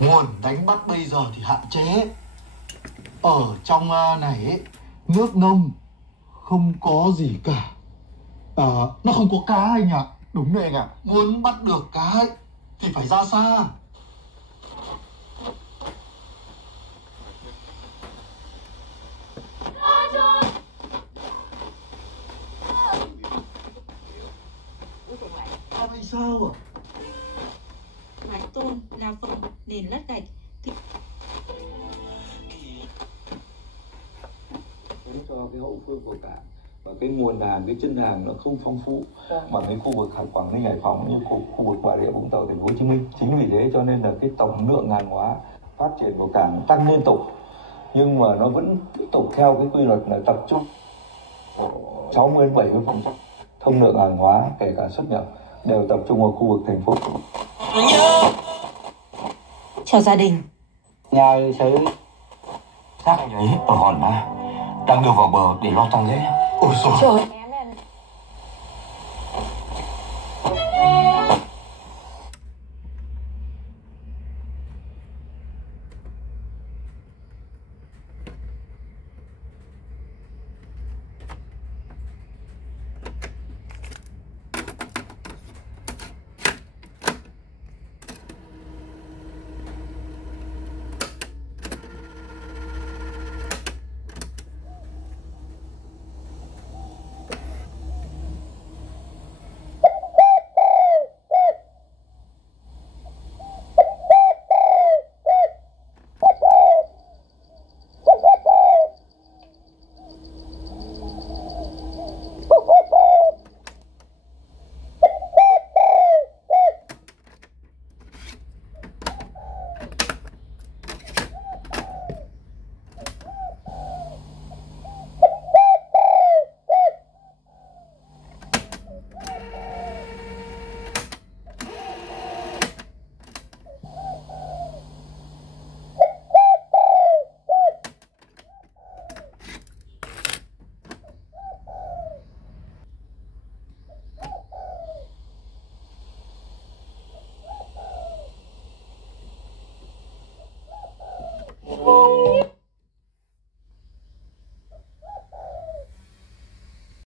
Nguồn đánh bắt bây giờ thì hạn chế. Ở trong này ấy, nước nông không có gì cả. Nó không có cá anh ạ. Đúng rồi anh ạ. Muốn bắt được cá ấy, thì phải ra xa. Vậy sao ạ? Mái tôn là phần nền lát gạch cho cái hậu phương của cảng và cái nguồn hàng, cái chân hàng nó không phong phú bằng cái khu vực Quảng Ninh, Hải Phòng như khu vực Bà Rịa Vũng Tàu, Thành phố Hồ Chí Minh. Chính vì thế cho nên là cái tổng lượng hàng hóa phát triển của cảng tăng liên tục, nhưng mà nó vẫn tiếp tục theo cái quy luật là tập trung 60-70% thông lượng hàng hóa kể cả xuất nhập đều tập trung ở khu vực thành phố. cho gia đình. Nhà sẽ xác anh ấy ở hòn đang đưa vào bờ để lo tang lễ. Ôi trời.